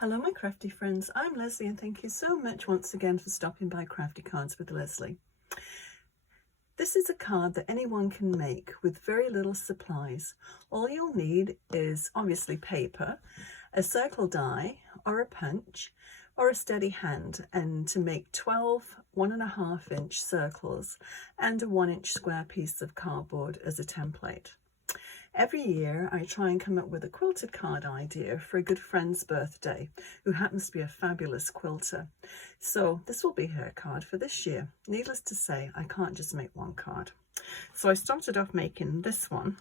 Hello my crafty friends, I'm Leslie and thank you so much once again for stopping by Crafty Cards with Leslie. This is a card that anyone can make with very little supplies. All you'll need is obviously paper, a circle die or a punch or a steady hand, and to make 12 1.5 inch circles and a 1 inch square piece of cardboard as a template. Every year I try and come up with a quilted card idea for a good friend's birthday who happens to be a fabulous quilter. So this will be her card for this year. Needless to say, I can't just make one card. So I started off making this one,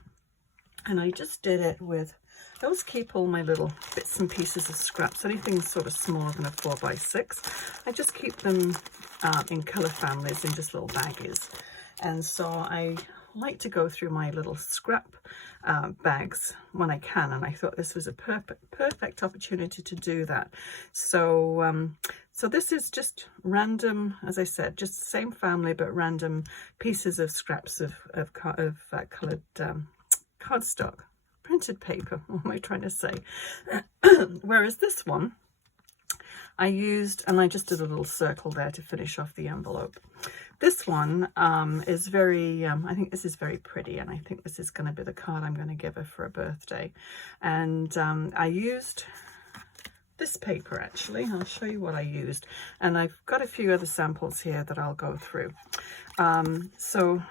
and I just did it with, I always keep all my little bits and pieces of scraps, anything sort of smaller than a 4x6. I just keep them in colour families in just little baggies. And so I like to go through my little scrap bags when I can, and I thought this was a perfect opportunity to do that. So so this is just random, as I said, just the same family but random pieces of scraps of coloured cardstock, printed paper. What am I trying to say? Whereas this one I used, and I just did a little circle there to finish off the envelope. This one is very, I think this is very pretty, and I think this is going to be the card I'm going to give her for a birthday. And I used this paper, actually. I'll show you what I used. And I've got a few other samples here that I'll go through. So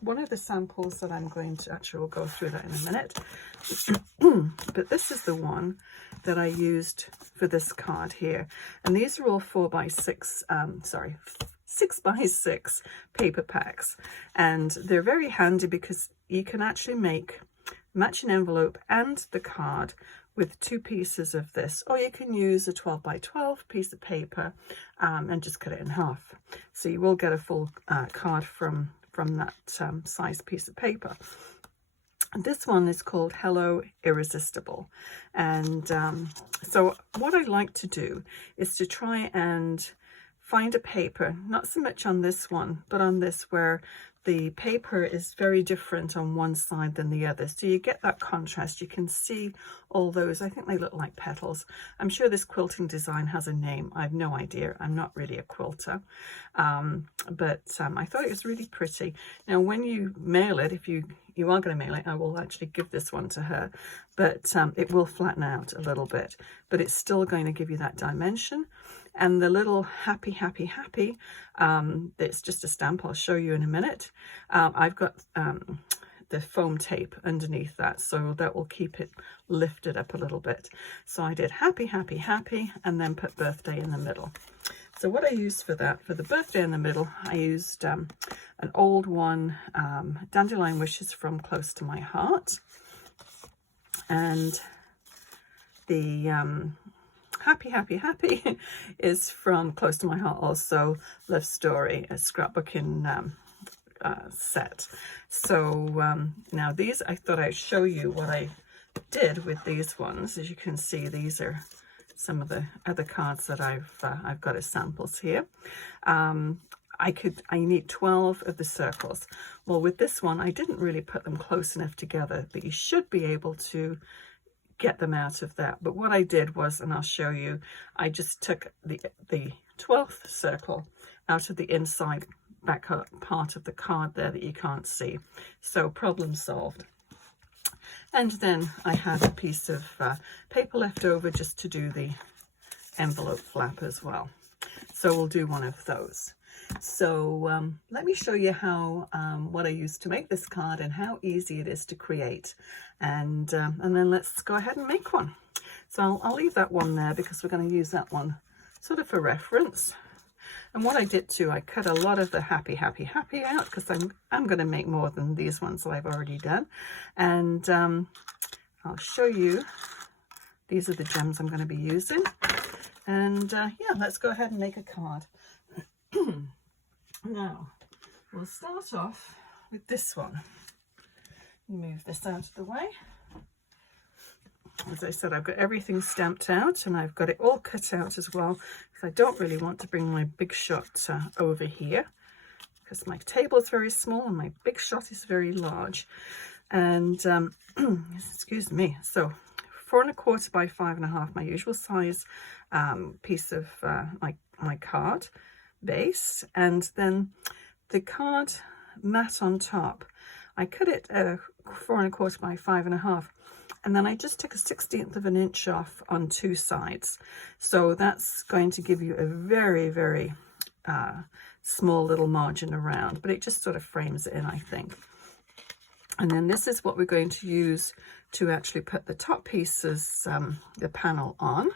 one of the samples that I'm going to, actually we'll go through that in a minute. But this is the one that I used for this card here. And these are all 4x6, 6x6 paper packs, and they're very handy because you can actually make matching envelope and the card with 2 pieces of this, or you can use a 12x12 piece of paper and just cut it in half. So you will get a full card from that size piece of paper. This one is called Hello Irresistible, and so what I like to do is to try and find a paper, not so much on this one, but on this, where the paper is very different on one side than the other. So you get that contrast. You can see all those, I think they look like petals. I'm sure this quilting design has a name. I have no idea. I'm not really a quilter. But I thought it was really pretty. Now, when you mail it, if you are going to mail it, I will actually give this one to her. But it will flatten out a little bit. But it's still going to give you that dimension. And the little happy, it's just a stamp. I'll show you in a minute. I've got the foam tape underneath that, so that will keep it lifted up a little bit. So I did happy, and then put birthday in the middle. So what I used for that, for the birthday in the middle, I used an old one, Dandelion Wishes from Close to My Heart. And the happy is from Close to My Heart, also Love Story, a scrapbooking set. So now these, I thought I'd show you what I did with these ones. As you can see, these are some of the other cards that I've got as samples here. I need 12 of the circles. Well, with this one, I didn't really put them close enough together, but you should be able to get them out of that. But what I did was, and I'll show you, I just took the 12th circle out of the inside back part of the card there that you can't see. So problem solved. And then I had a piece of paper left over just to do the envelope flap as well. So we'll do one of those. So let me show you how what I used to make this card and how easy it is to create, and then let's go ahead and make one. So I'll leave that one there because we're going to use that one sort of for reference. And what I did too, I cut a lot of the happy out because I'm going to make more than these ones that I've already done. And I'll show you, these are the gems I'm going to be using. And yeah, let's go ahead and make a card. Now, we'll start off with this one. Move this out of the way. As I said, I've got everything stamped out and I've got it all cut out as well, because I don't really want to bring my big shot over here, because my table is very small and my big shot is very large. And excuse me. So 4¼ by 5½, my usual size piece of my card base, and then the card mat on top, I cut it at 4¼ by 5½, and then I just took 1/16 of an inch off on 2 sides. So that's going to give you a very, very small little margin around, but it just sort of frames it in, I think. And then this is what we're going to use to actually put the top pieces, the panel on,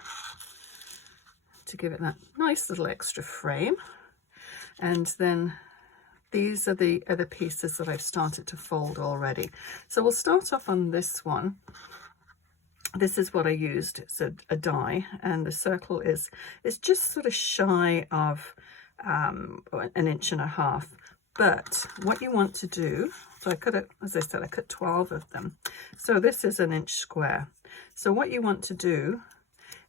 to give it that nice little extra frame. And then these are the other pieces that I've started to fold already. So we'll start off on this one. This is what I used. It's a die, and the circle is just sort of shy of 1.5 inches. But what you want to do, so I cut it, as I said, I cut 12 of them. So this is 1 inch square. So what you want to do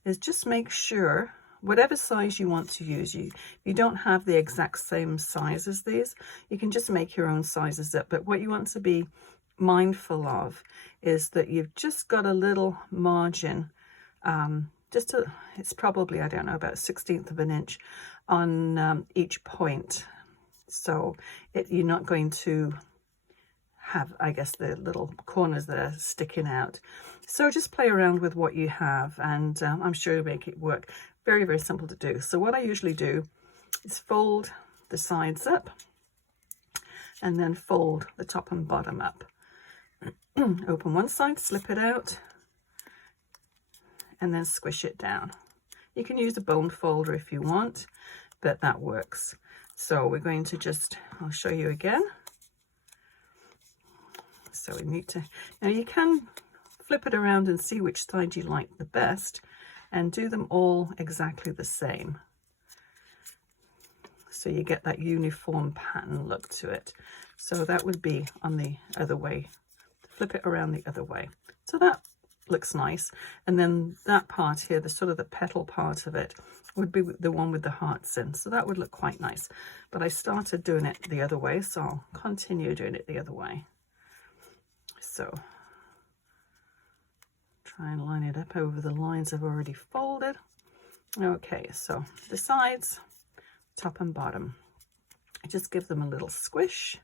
is just make sure, whatever size you want to use, you don't have the exact same size as these. You can just make your own sizes up. But what you want to be mindful of is that you've just got a little margin, it's probably, I don't know, about 1/16 of an inch on each point. So you're not going to have, I guess, the little corners that are sticking out. So just play around with what you have, and I'm sure you'll make it work. Very, very simple to do. So what I usually do is fold the sides up and then fold the top and bottom up. Open one side, slip it out, and then squish it down. You can use a bone folder if you want, but that works. So we're going to just, I'll show you again. So we need to, now you can flip it around and see which side you like the best, and do them all exactly the same. So you get that uniform pattern look to it. So that would be on the other way. Flip it around the other way. So that looks nice. And then that part here, the sort of the petal part of it, would be the one with the hearts in. So that would look quite nice. But I started doing it the other way, so I'll continue doing it the other way. So try and line it up over the lines I've already folded. Okay, so the sides, top and bottom, just give them a little squish.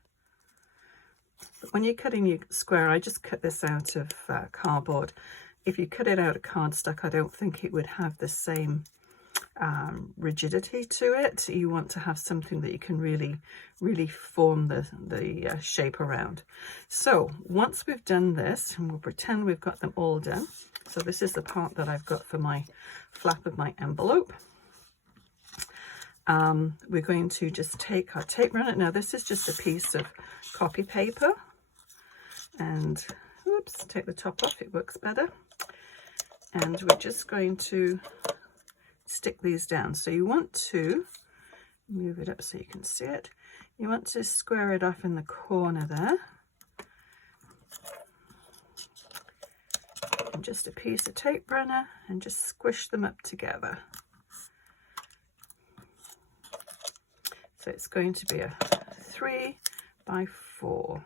But when you're cutting your square, I just cut this out of cardboard. If you cut it out of cardstock, I don't think it would have the same rigidity to it. You want to have something that you can really form the shape around. So once we've done this, and we'll pretend we've got them all done. So this is the part that I've got for my flap of my envelope. We're going to just take our tape runner. Now this is just a piece of copy paper, and oops, take the top off, it works better. And we're just going to stick these down. So you want to move it up so you can see it. You want to square it off in the corner there. And just a piece of tape runner and just squish them up together. So it's going to be a 3 by 4.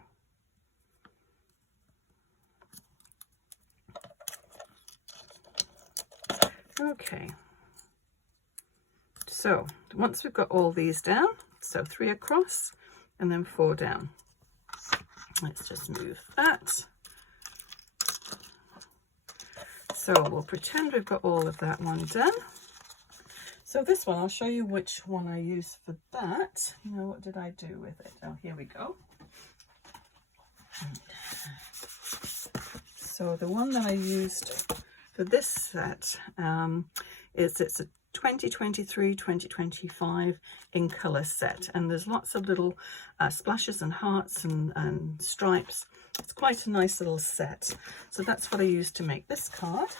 Okay. So once we've got all these down, so 3 across and then 4 down. Let's just move that. So we'll pretend we've got all of that one done. So this one, I'll show you which one I used for that. Now, what did I do with it? Oh, here we go. So the one that I used for this set it's a 2023-2025 in colour set, and there's lots of little splashes and hearts and stripes. It's quite a nice little set. So that's what I used to make this card.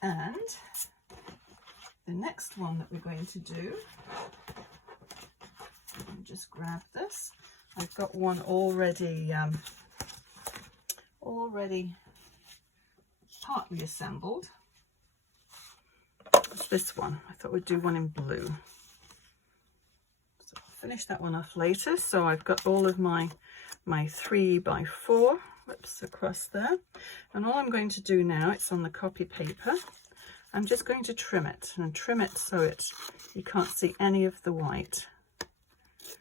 And the next one that we're going to do, let me just grab this. I've got one already partly assembled. It's this one. I thought we'd do one in blue. So I'll finish that one off later. So I've got all of my 3 by 4 whoops, across there. And all I'm going to do now, it's on the copy paper, I'm just going to trim it, and trim it so you can't see any of the white.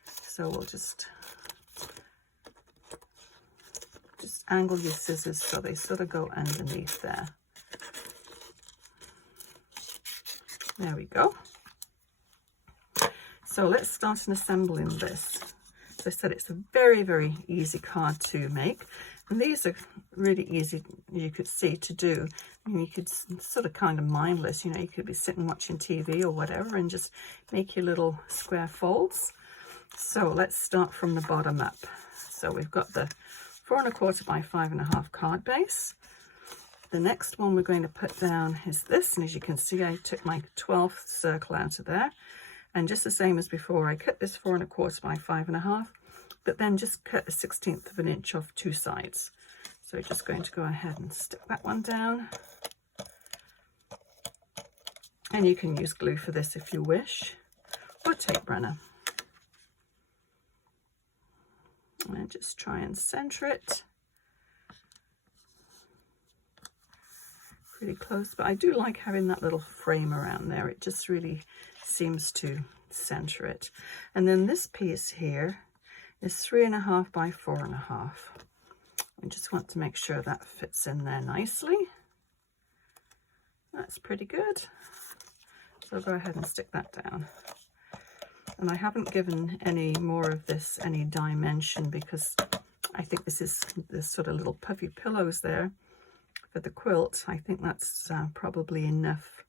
So we'll just angle your scissors so they sort of go underneath there. There we go. So let's start assembling this. As I said, it's a very, very easy card to make. And these are really easy, you could see, to do. I mean, you could sort of kind of mindless, you know, you could be sitting watching TV or whatever and just make your little square folds. So let's start from the bottom up. So we've got the 4 1/4 by 5 1/2 card base. The next one we're going to put down is this, and as you can see, I took my 12th circle out of there. And just the same as before, I cut this 4 1/4 by 5 1/2, but then just cut a 1/16 of an inch off 2 sides. So we're just going to go ahead and stick that one down. And you can use glue for this if you wish, or tape runner. And just try and center it. Pretty close, but I do like having that little frame around there. It just really seems to center it. And then this piece here is 3 1/2 by 4 1/2. I just want to make sure that fits in there nicely. That's pretty good. So I'll go ahead and stick that down. And I haven't given any more of this any dimension because I think this is this sort of little puffy pillows there for the quilt. I think that's probably enough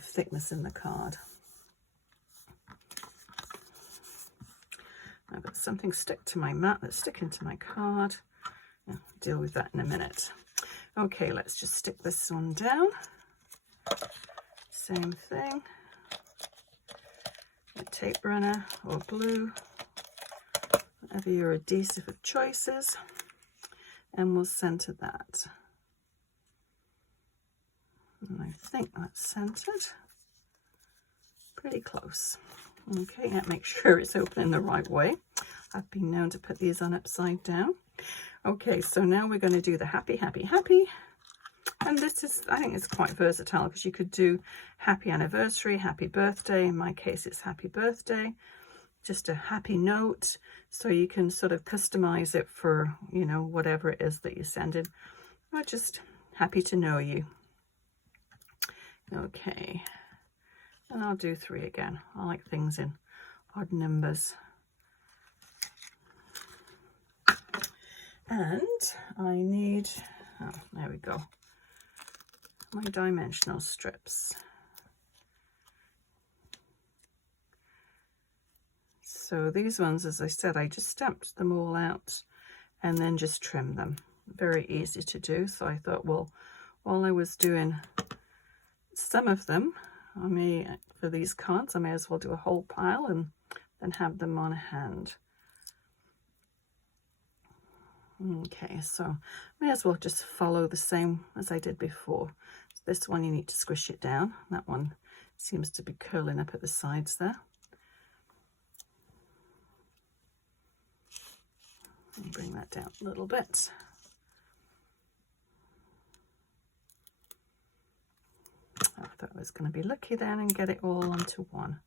thickness in the card. I've got something stuck to my mat that's sticking to my card. I'll deal with that in a minute. Okay, let's just stick this one down. Same thing. A tape runner or glue, whatever your adhesive of choices, and we'll center that. And I think that's centered. Pretty close. Okay, and make sure it's opening the right way. I've been known to put these on upside down. Okay, so now we're going to do the happy, happy, happy. And this is, I think it's quite versatile because you could do happy anniversary, happy birthday. In my case, it's happy birthday. Just a happy note. So you can sort of customize it for, you know, whatever it is that you send in. Or just happy to know you. Okay. And I'll do 3 again. I like things in odd numbers. And I need, oh, there we go, my dimensional strips. So these ones, as I said, I just stamped them all out and then just trimmed them. Very easy to do. So I thought, well, while I was doing some of them, for these cards, I may as well do a whole pile and then have them on hand. Okay, so may as well just follow the same as I did before. So this one you need to squish it down. That one seems to be curling up at the sides there. And bring that down a little bit. I thought I was going to be lucky then and get it all onto one.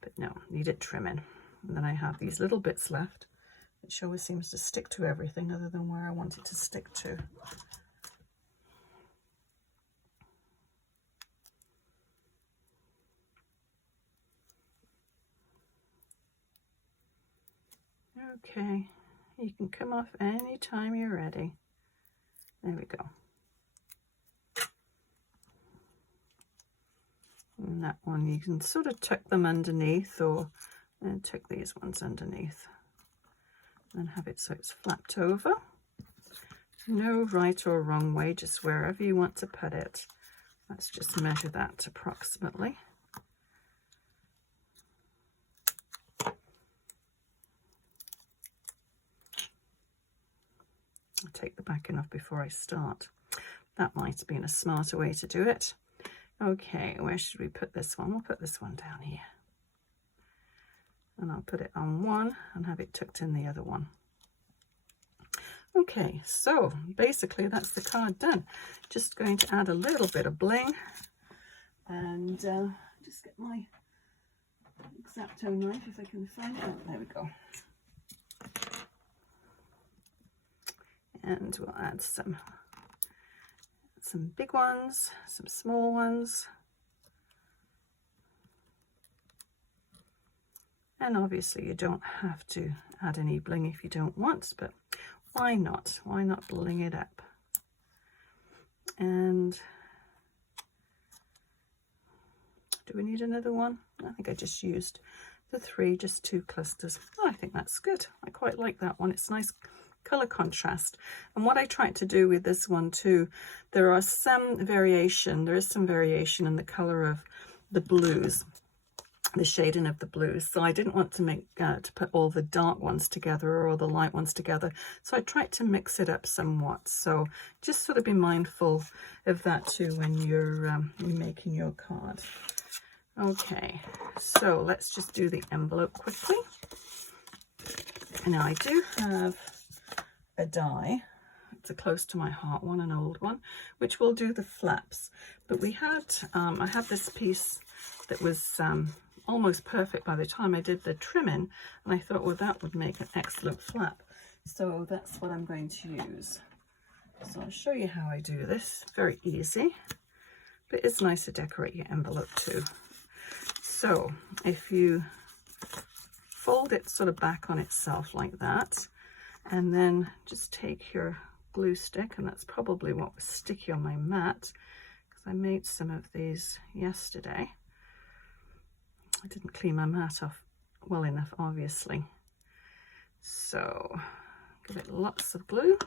But no, needed trimming. And then I have these little bits left, which always seems to stick to everything other than where I want it to stick to. Okay, you can come off anytime you're ready. There we go. And that one you can sort of tuck them underneath, or tuck these ones underneath and have it so it's flapped over. No right or wrong way, just wherever you want to put it. Let's just measure that approximately. I'll take the backing off before I start. That might have been a smarter way to do it. Okay, where should we put this one? We'll put this one down here. And I'll put it on one and have it tucked in the other one. Okay, so basically that's the card done. Just going to add a little bit of bling, and just get my X-Acto knife if I can find it. Oh, there we go. And we'll add some big ones, some small ones. And obviously you don't have to add any bling if you don't want, but why not? Why not bling it up? And do we need another one? I think I just used the 3, just 2 clusters. Oh, I think that's good. I quite like that one. It's nice color contrast. And what I tried to do with this one too, there is some variation in the color of the blues, the shading of the blues. So I didn't want to make to put all the dark ones together or all the light ones together. So I tried to mix it up somewhat. So just sort of be mindful of that too when you're making your card. Okay, so let's just do the envelope quickly. Now I do have a die. It's a close to my heart one, an old one, which will do the flaps. But we had, I had this piece that was almost perfect by the time I did the trimming, and I thought, well, that would make an excellent flap. So that's what I'm going to use. So I'll show you how I do this. Very easy, but it's nice to decorate your envelope too. So if you fold it sort of back on itself like that, and then just take your glue stick, and that's probably what was sticky on my mat because I made some of these yesterday. I didn't clean my mat off well enough, obviously. So give it lots of glue,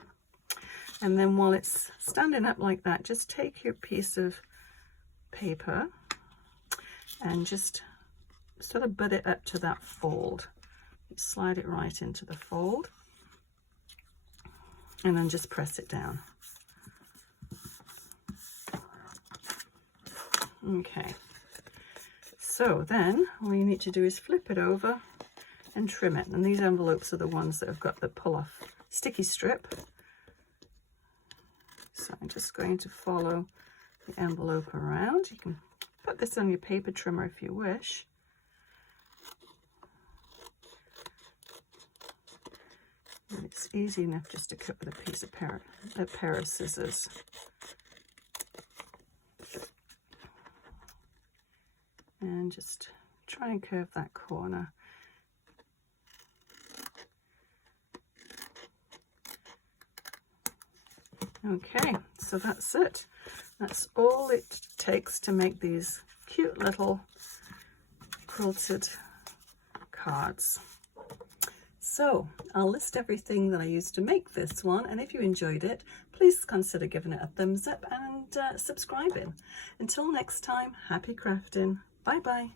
and then while it's standing up like that, just take your piece of paper and just sort of butt it up to that fold. You slide it right into the fold, and then just press it down. Okay, so then all you need to do is flip it over and trim it. And these envelopes are the ones that have got the pull-off sticky strip. So I'm just going to follow the envelope around. You can put this on your paper trimmer if you wish. And it's easy enough just to cut with a piece of a pair of scissors. And just try and curve that corner. Okay, so that's it. That's all it takes to make these cute little quilted cards. So I'll list everything that I used to make this one, and if you enjoyed it, please consider giving it a thumbs up and subscribing. Until next time, happy crafting. Bye bye.